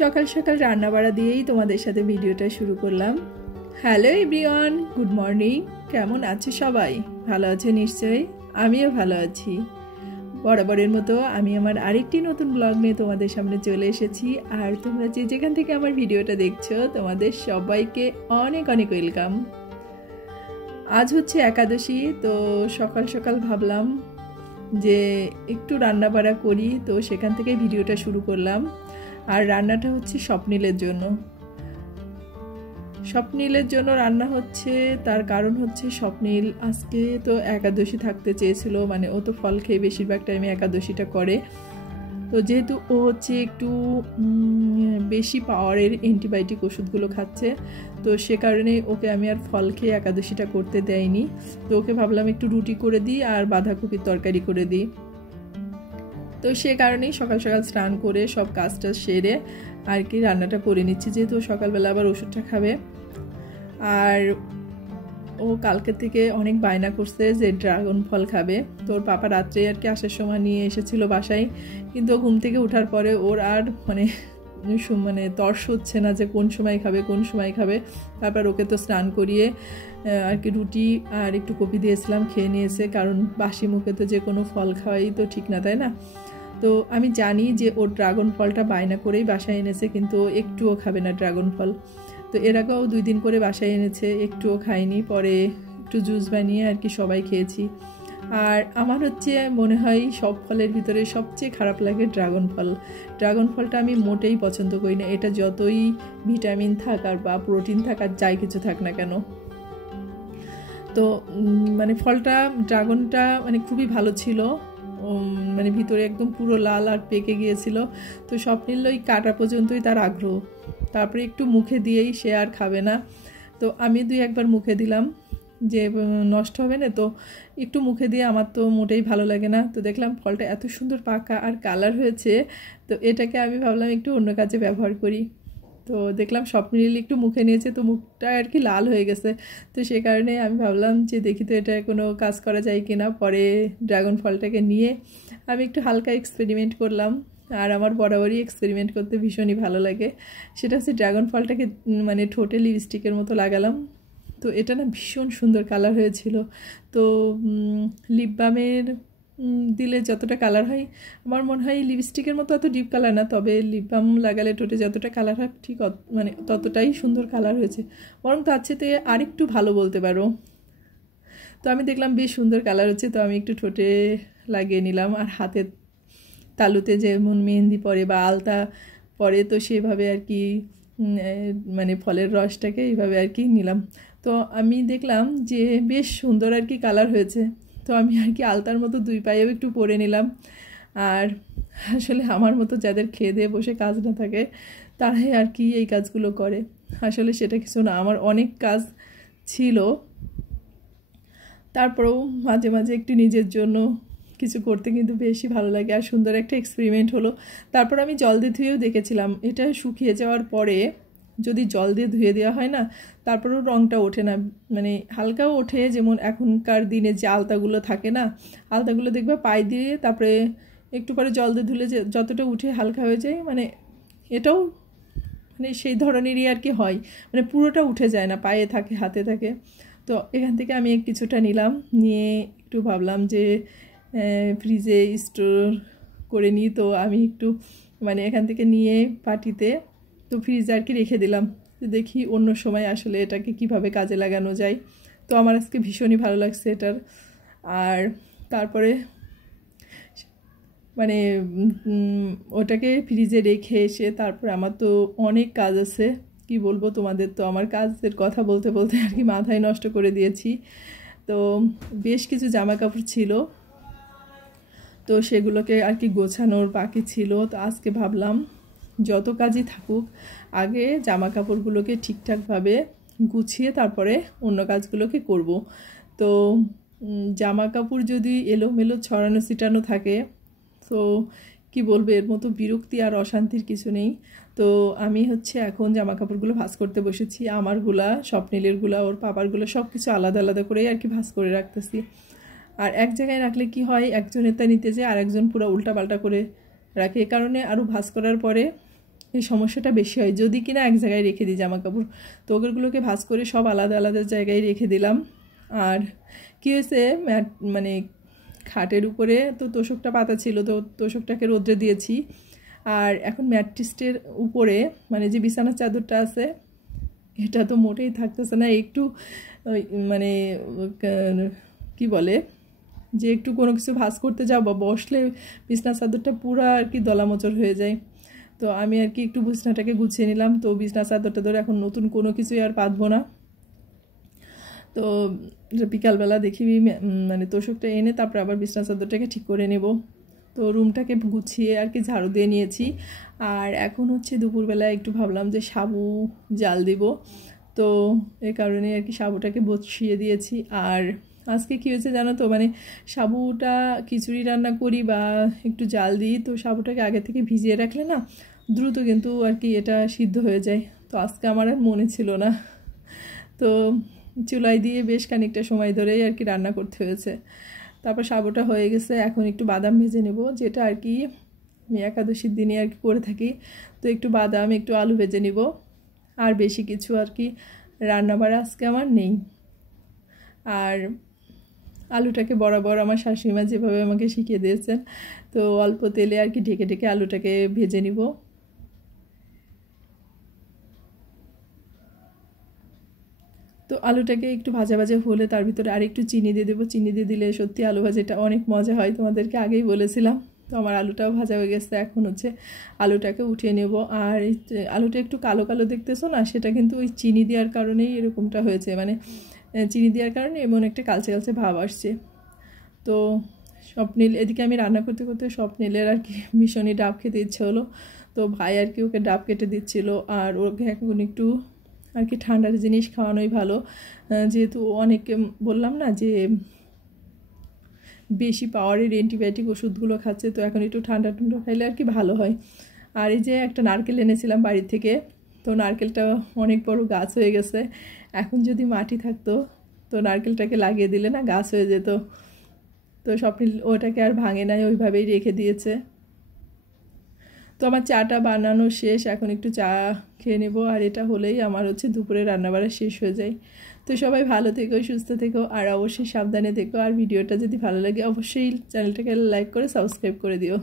সকাল সকাল রান্না বাড়া দিয়েই তোমাদের সাথে ভিডিওটা শুরু করলাম। Hello everyone, good morning. কেমন আছো সবাই? ভালো আছে নিশ্চয়ই? আমিও ভালো আছি। বরাবরের মতো আমি আমার আরেকটি নতুন ব্লগ নিয়ে তোমাদের সামনে চলে এসেছি। আর তোমরা যেখান থেকে আমার ভিডিওটা দেখছো তোমাদের সবাইকে অনেক অনেক ওয়েলকাম। আজ হচ্ছে একাদশী, তো সকাল সকাল ভাবলাম যে একটু রান্না বাড়া করি, তো সেখান থেকে ভিডিওটা শুরু করলাম। আর রান্নাটা হচ্ছে স্বপ্নিলের জন্য রান্না হচ্ছে। তার কারণ হচ্ছে স্বপ্নিল আজকে তো একাদশী থাকতে চেয়েছিল, মানে ও তো ফল খেয়ে বেশিরভাগ টাইমে একাদশীটা করে। তো যেহেতু ও হচ্ছে একটু বেশি পাওয়ারের অ্যান্টিবায়োটিক ওষুধগুলো খাচ্ছে, তো সে কারণে ওকে আমি আর ফল খেয়ে একাদশীটা করতে দেয়নি। তো ওকে ভাবলাম একটু রুটি করে দিই আর বাঁধাকপির তরকারি করে দিই। তো সে কারণেই সকাল সকাল স্নান করে সব কাজটা সেরে আর কি রান্নাটা করে নিচ্ছি, যেহেতু সকালবেলা আবার ওষুধটা খাবে। আর ও কালকে থেকে অনেক বায়না করছে যে ড্রাগন ফল খাবে। তো ওর পাপা রাত্রে আর কি আসার সময় নিয়ে এসেছিল বাসায়, কিন্তু ঘুম থেকে ওঠার পরে ওর আর মানে তর্স হচ্ছে না যে কোন সময় খাবে। তারপর ওকে তো স্নান করিয়ে আর কি রুটি আর একটু কপি দিয়েছিলাম, খেয়ে নিয়েছে। কারণ বাসি মুখে তো যে কোনো ফল খাওয়াই তো ঠিক না, তাই না? তো আমি জানি যে ওর ড্রাগন ফলটা বায়না করেই বাসায় এনেছে, কিন্তু একটুও খাবে না ড্রাগন ফল। তো এর আগেও 2 দিন করে বাসায় এনেছে, একটুও খাইনি। পরে একটু জুস বানিয়ে আর কি সবাই খেয়েছি। আর আমার হচ্ছে মনে হয় সব ফলের ভিতরে সবচেয়ে খারাপ লাগে ড্রাগন ফলটা আমি মোটেই পছন্দ করি না। এটা যতই ভিটামিন থাক আর বা প্রোটিন থাক আর যাই কিছু থাক না কেন, তো ড্রাগনটা খুবই ভালো ছিল। ভিতরে একদম পুরো লাল আর পেকে গিয়েছিল। তো স্বপ্নিল ওই কাটা পর্যন্তই তার আগ্রহ, তারপরে একটু মুখে দিয়েই সে আর খাবে না। তো আমি 2-1বার মুখে দিলাম যে নষ্ট হবে না, তো একটু মুখে দিয়ে আমার তো মোটেই ভালো লাগে না। তো দেখলাম ফলটা এত সুন্দর পাকা আর কালার হয়েছে, তো এটাকে আমি ভাবলাম একটু অন্য কাজে ব্যবহার করি। তো দেখলাম স্বপ্নিল একটু মুখে নিয়েছে, তো মুখটা আর কি লাল হয়ে গেছে। তো সে কারণে আমি ভাবলাম যে দেখি তো এটা কোনো কাজ করা যায় কিনা। পরে ড্রাগন ফলটাকে নিয়ে আমি একটু হালকা এক্সপেরিমেন্ট করলাম। আর আমার বরাবরই এক্সপেরিমেন্ট করতে ভীষণই ভালো লাগে। সেটা হচ্ছে ড্রাগন ফলটাকে ঠোঁটে লিপস্টিকের মতো লাগালাম। তো এটা না ভীষণ সুন্দর কালার হয়েছিল। তো লিপ বামের দিলে যতটা কালার হয়, আমার মনে হয় লিপস্টিকের মতো অত ডিপ কালার না, তবে লিপ বাম লাগালে ঠোঁটে যতটা কালার হয় ঠিক ততটাই সুন্দর কালার হয়েছে। বরং তার চেয়ে আরেকটু ভালো বলতে পারো। তো আমি দেখলাম বেশ সুন্দর কালার হচ্ছে, তো আমি একটু ঠোঁটে লাগিয়ে নিলাম। আর হাতের তালুতে যেমন মেহেন্দি পরে বা আলতা পরে, তো সেভাবে আর কি ফলের রসটাকে এইভাবে আর কি নিলাম। তো আমি দেখলাম যে বেশ সুন্দর আর কি কালার হয়েছে। তো আমি আর কি আলতার মতো 2 পায়েও একটু পরে নিলাম। আর আসলে আমার মতো যাদের খেয়ে দিয়ে বসে কাজ না থাকে তারাই আর কি এই কাজগুলো করে। আসলে সেটা কিছু না, আমার অনেক কাজ ছিল। তারপরেও মাঝে মাঝে একটু নিজের জন্য কিছু করতে কিন্তু বেশি ভালো লাগে। আর সুন্দর একটা এক্সপেরিমেন্ট হলো। তারপর আমি জল দিয়ে ধুয়েও দেখেছিলাম, এটা শুকিয়ে যাওয়ার পরে যদি জল দিয়ে ধুয়ে দেওয়া হয় না, তারপরেও রঙটা ওঠে না, হালকাও ওঠে। যেমন এখনকার দিনে যে আলতাগুলো থাকে না, আলতাগুলো দেখবে পায়ে দিয়ে তারপরে একটু পরে জল দিয়ে ধুলে যে যতটা উঠে হালকা হয়ে যায়, এটাও সেই ধরনেরই আর কি হয়। পুরোটা উঠে যায় না, পায়ে থাকে হাতে থাকে। তো এখান থেকে আমি কিছুটা নিলাম, নিয়ে একটু ভাবলাম যে ফ্রিজে স্টোর করে নিই। তো আমি একটু এখান থেকে নিয়ে পাটিতে তো ফ্রিজে আর কি রেখে দিলাম, দেখি অন্য সময় আসলে এটাকে কিভাবে কাজে লাগানো যায়। তো আমার আজকে ভীষণই ভালো লাগছে এটার। আর তারপরে ওটাকে ফ্রিজে রেখে এসে তারপরে আমার তো অনেক কাজ আছে, কি বলবো তোমাদের। তো আমার কাজের কথা বলতে বলতে আর কি মাথায় নষ্ট করে দিয়েছি। তো বেশ কিছু জামা কাপড় ছিল, তো সেগুলোকে আর কি গোছানোর বাকি ছিল। তো আজকে ভাবলাম যত কাজই থাকুক, আগে জামা কাপড়গুলোকে ঠিকঠাকভাবে গুছিয়ে তারপরে অন্য কাজগুলোকে করব। তো জামা কাপড় যদি এলোমেলো ছড়ানো ছিটানো থাকে, তো কি বলবো, এর মতো বিরক্তি আর অশান্তির কিছু নেই। তো আমি এখন জামা কাপড়গুলো ভাঁজ করতে বসেছি। আমারগুলা, স্বপ্নিলেরগুলা, ওর পাপারগুলো সব কিছু আলাদা আলাদা করেই আর কি ভাঁজ করে রাখতেছি। আর এক জায়গায় রাখলে কি হয়, একজনের তা নিতে যায় আর একজন পুরো উল্টাপাল্টা করে রাখে। এই কারণে আরও ভাঁজ করার পরে এই সমস্যাটা বেশি হয় যদি কিনা এক জায়গায় রেখে দিই জামা কাপড়। তো ওগুলোকে ভাঁজ করে সব আলাদা আলাদা জায়গায় রেখে দিলাম। আর কী হয়েছে, মানে খাটের উপরে তো তোষকটা পাতা ছিল, তো তোষকটাকে রোদ্রে দিয়েছি। আর এখন ম্যাট্রেসের উপরে মানে যে বিছানার চাদরটা আছে এটা তো মোটেই থাকতেছে না, একটু মানে কি বলে যে একটু কোনো কিছু ভাঁজ করতে যাও বা বসলে বিছনার চাদরটা পুরো আর কি দলামচর হয়ে যায়। তো আমি আর কি একটু বিছনাটাকে গুছিয়ে নিলাম। তো বিছনার চাদরটা ধরে এখন নতুন কোনো কিছুই আর পাতবো না। তো বিকালবেলা দেখি মানে তোষকটা এনে তারপর আবার বিছনার চাদরটাকে ঠিক করে নেব। তো রুমটাকে গুছিয়ে আর কি ঝাড়ু দিয়ে নিয়েছি। আর এখন হচ্ছে দুপুরবেলা একটু ভাবলাম যে সাবু জাল দিব, তো এই কারণে আর কি সাবুটাকে বসিয়ে দিয়েছি। আর আজকে কী হয়েছে জানো তো, মানে সাবুটা খিচুড়ি রান্না করি বা একটু জাল দিই, তো সাবুটাকে আগে থেকে ভিজিয়ে রাখলে না দ্রুত কিন্তু আর কি এটা সিদ্ধ হয়ে যায়। তো আজকে আমার আর মনে ছিল না, তো চুলায় দিয়ে বেশ খানিকটা সময় ধরেই আর কি রান্না করতে হয়েছে। তারপর সাবুটা হয়ে গেছে, এখন একটু বাদাম ভেজে নেব, যেটা আর কি আমি একাদশীর দিনে আর কি করে থাকি। তো একটু বাদাম একটু আলু ভেজে নিব, আর বেশি কিছু আর কি রান্না বাড়া আজকে আমার নেই। আর আলুটাকে বরাবর আমার শাশুড়িমা যেভাবে আমাকে শিখিয়ে দিয়েছেন, তো অল্প তেলে আর কি ঢেকে ঢেকে আলুটাকে ভেজে নিব। তো আলুটাকে একটু ভাজা ভাজা হলে তার ভিতরে আর একটু চিনি দিয়ে দেবো। চিনি দিয়ে দিলে সত্যি আলু ভাজাটা অনেক মজা হয়, তোমাদেরকে আগেই বলেছিলাম। তো আমার আলুটাও ভাজা হয়ে গেছে, এখন হচ্ছে আলুটাকে উঠিয়ে নেব। আর আলুটা একটু কালো কালো দেখতেছো না, সেটা কিন্তু ওই চিনি দেওয়ার কারণেই এরকমটা হয়েছে, মানে চিনি দেওয়ার কারণে এমন একটা কালচে কালচে ভাব আসছে। তো স্বপ্নীল এদিকে আমি রান্না করতে করতে স্বপ্নীলের আর কি ভীষণই ডাব খেতে ইচ্ছে হলো। তো ভাই আর কি ওকে ডাব কেটে দিচ্ছিল, আর ওকে এখন একটু আর কি ঠান্ডার জিনিস খাওয়ানোই ভালো, যেহেতু অনেকে বললাম না যে বেশি পাওয়ারের অ্যান্টিবায়োটিক ওষুধগুলো খাচ্ছে, তো এখন একটু ঠান্ডা ঠান্ডা খাইলে আর কি ভালো হয়। আর এই যে একটা নারকেল এনেছিলাম বাড়ি থেকে, তো নারকেলটা অনেক বড় গাছ হয়ে গেছে। এখন যদি মাটি থাকতো তো নারকেলটাকে লাগিয়ে দিলে না গাছ হয়ে যেত। তো স্বপ্নিল ওটাকে আর ভাঙে নাই, ওইভাবেই রেখে দিয়েছে। তো আমার চাটা বানানো শেষ, এখন একটু চা খেয়ে নেব। আর এটা হলেই আমার হচ্ছে দুপুরে রান্নাবাড়া শেষ হয়ে যায়। তো সবাই ভালো থেকো, সুস্থ থেকো, আর অবশ্যই সাবধানে থেকো। আর ভিডিওটা যদি ভালো লাগে অবশ্যই চ্যানেলটাকে লাইক করে সাবস্ক্রাইব করে দিও।